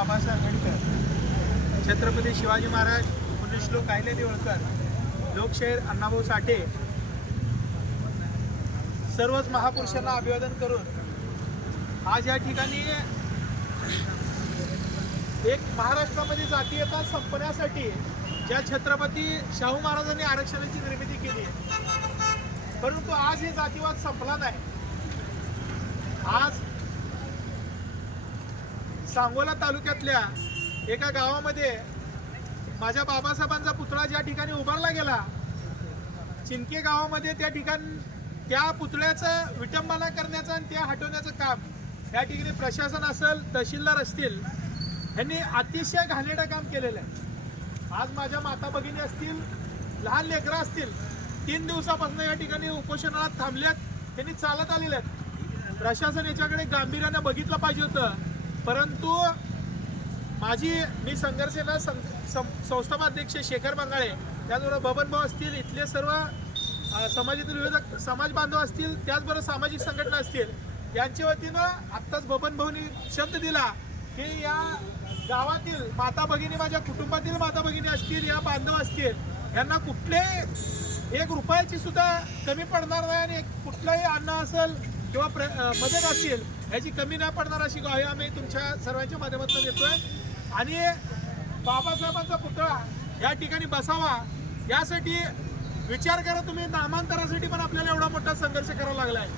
बाबासाहेब आंबेडकर, छत्रपती शिवाजी महाराज, पुण्यश्लोक अहिल्यादेवी होळकर, लोकशाहीर अण्णाभाऊ साठे, सर्वच महापुरुषांना अभिवादन करून आज या ठिकाणी एक महाराष्ट्रामध्ये जातीयता संपण्यासाठी ज्या छत्रपती शाहू महाराजांनी आरक्षणाची निर्मिती केली, परंतु आज हे जातीवाद संपला नाही. आज सांगोला तालुक्यातल्या एका गावामध्ये माझ्या बाबासाहेबांचा पुतळा ज्या ठिकाणी उभारला गेला, चिंके गावामध्ये त्या ठिकाणी त्या पुतळ्याचं विटंबना करण्याचं आणि त्या हटवण्याचं काम या ठिकाणी प्रशासन असेल, तहसीलदार असतील, यांनी अतिशय घाणेरडं काम केलेलं आहे. आज माझ्या माता भगिनी असतील, लहान लेकरं असतील, 3 दिवसापासून या ठिकाणी उपोषणाला थांबल्यात, त्यांनी चालत आलेले आहेत. प्रशासन याच्याकडे गांभीर्यानं बघितलं पाहिजे होतं, परंतु मी संघर्षना संस्थापाध्यक्ष शेखर बंगाळे, त्याचबरोबर बबनभाऊ असतील, इथले सर्व समाजातील विविध समाज बांधव असतील, त्याचबरोबर सामाजिक संघटना असतील, यांच्या वतीनं आत्ताच बबनभाऊंनी शब्द दिला की या गावातील माता भगिनी, माझ्या कुटुंबातील माता भगिनी असतील, या बांधव असतील, यांना कुठल्याही 1 रुपयाची सुद्धा कमी पडणार नाही आणि कुठलाही अन्न असेल किंवा मदत असेल याची कमी नाही पडणार अशी ग्वाही आम्ही तुमच्या सर्वांच्या माध्यमातून देतोय. आणि बाबासाहेबांचा पुतळा या ठिकाणी बसावा यासाठी विचार करा तुम्ही. नामांतरासाठी पण आपल्याला एवढा मोठा संघर्ष करावा लागला आहे.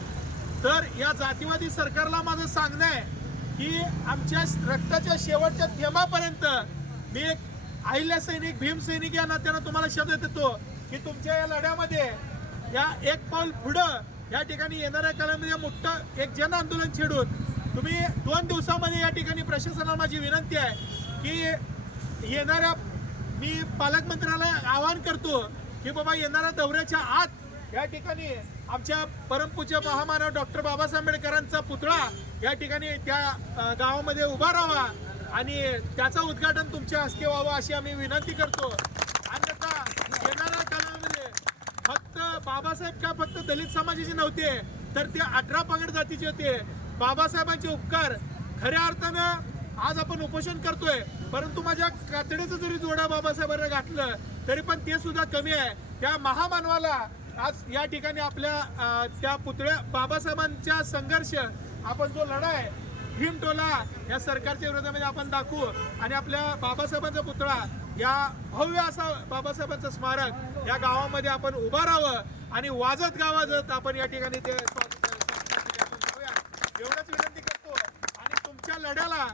तर या जातीवादी सरकारला माझं सांगणं आहे की आमच्या रक्ताच्या शेवटच्या थेंबापर्यंत मी एक अहिल्या सैनिक, भीम सैनिक या नात्यानं तुम्हाला शब्द देतो की तुमच्या या लढ्यामध्ये या एक पाऊल पुढं या ठिकाणी येणाऱ्या काळामध्ये मोठं एक जन आंदोलन छेडून तुम्ही 2 दिवसामध्ये या ठिकाणी प्रशासनाला माझी विनंती आहे की मी पालकमंत्र्याला आवाहन करतो की बाबा येणाऱ्या दौऱ्याच्या आत या ठिकाणी आमच्या परमपूज्य महामानव डॉक्टर बाबासाहेब आंबेडकरांचा पुतळा या ठिकाणी त्या गावामध्ये उभा राहावा आणि त्याचं उद्घाटन तुमच्या हस्ते व्हावं अशी आम्ही विनंती करतो. अन्यथा येणाऱ्या काळामध्ये फक्त बाबासाहेब का फक्त दलित समाजाचे नव्हते, तर ते 18 पगड जातीचे होते. बाबासाहेबांचे उपकार खऱ्या अर्थानं आज आपण उपोषण करतोय, परंतु माझ्या कातडीचं जरी जोडा बाबासाहेबांना घातलं तरी पण ते सुद्धा कमी आहे. त्या महामानवाला आज या ठिकाणी आपल्या त्या पुतळ्या बाबासाहेबांच्या संघर्ष आपण जो लढा आहे भीमटोला या सरकारच्या विरोधामध्ये आपण दाखवू आणि आपल्या बाबासाहेबांचा पुतळा या भव्य असा बाबासाहेबांचं स्मारक या गावामध्ये आपण उभा राहावं आणि वाजत गावाजत आपण या ठिकाणी ते एवढंच विनंती करतो. आणि तुमच्या लढ्याला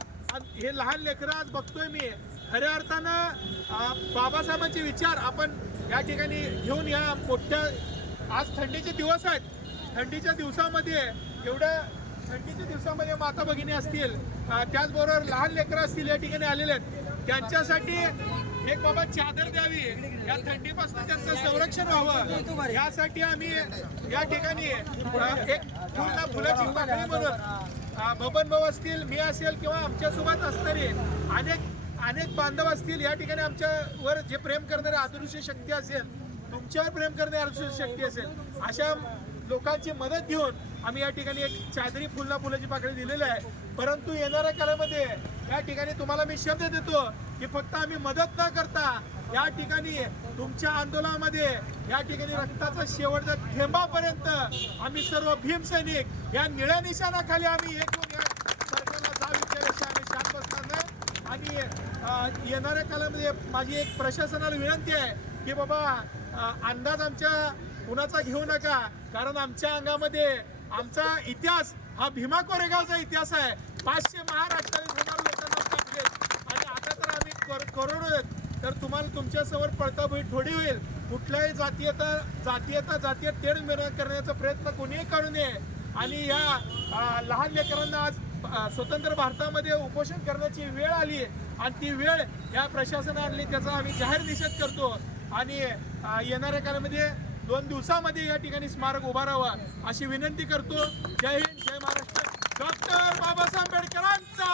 हे लहान लेकरं आज बघतोय मी, खऱ्या अर्थानं बाबासाहेबांचे विचार आपण या ठिकाणी घेऊन या मोठ्या आज थंडीचे दिवस आहेत, थंडीच्या दिवसामध्ये थंडीच्या दिवसामध्ये माता भगिनी असतील, त्याचबरोबर लहान लेकरं असतील या ठिकाणी आलेले आहेत, त्यांच्यासाठी एक बाबा चादर द्यावी, या थंडीपासून त्यांचं संरक्षण व्हावं यासाठी आम्ही या ठिकाणी एक फुलाची पाकळी म्हणून बबनभाऊ असतील, मी असेल किंवा आमच्यासोबत असणारे अनेक बांधव असतील, या ठिकाणी आमच्यावर जे प्रेम करणारे अदृश्य शक्ती असेल, तुमच्यावर प्रेम करणारी अदृश्य शक्ती असेल, अशा लोकांची मदत घेऊन आम्ही या ठिकाणी एक चादरी फुलाची पाकळी दिलेली आहे. परंतु येणाऱ्या काळामध्ये या ठिकाणी तुम्हाला मी शब्द देतो की फक्त आम्ही मदत न करता या ठिकाणी तुमच्या आंदोलनामध्ये या ठिकाणी रक्ताचा शेवटच्या थेंबापर्यंत आम्ही सर्व भीम सैनिक या निळ्या निशाणाखाली आम्ही एक होऊन या सरकारला जाब विचारायची आम्ही शांत बसणार नाही. आणि येणाऱ्या काळामध्ये माझी एक प्रशासनाला विनंती आहे की बाबा अंदाज आमच्या कुणाचा घेऊ नका, कारण आमच्या अंगामध्ये आमचा इतिहास हा भीमा कोरेगावचा इतिहास आहे. 500 महाराष्ट्रातील लोकांना टाकले आणि आता तर आम्ही करोडो आहेत. तर तुम्हाला तुमच्यासमोर पळताभुई थोडी होईल. कुठल्याही जातीयत तेढ निर्माण करण्याचा प्रयत्न कोणीही करू नये. आणि या लहान लेकरांना आज स्वतंत्र भारतामध्ये उपोषण करण्याची वेळ आली आणि ती वेळ या प्रशासनाने आणली, त्याचा आम्ही जाहीर निषेध करतो. आणि येणाऱ्या काळामध्ये 2 दिवसामध्ये या ठिकाणी स्मारक उभा राहावा अशी विनंती करतो. जय हिंद, जय महाराष्ट्र. डॉक्टर बाबासाहेब आंबेडकरांचा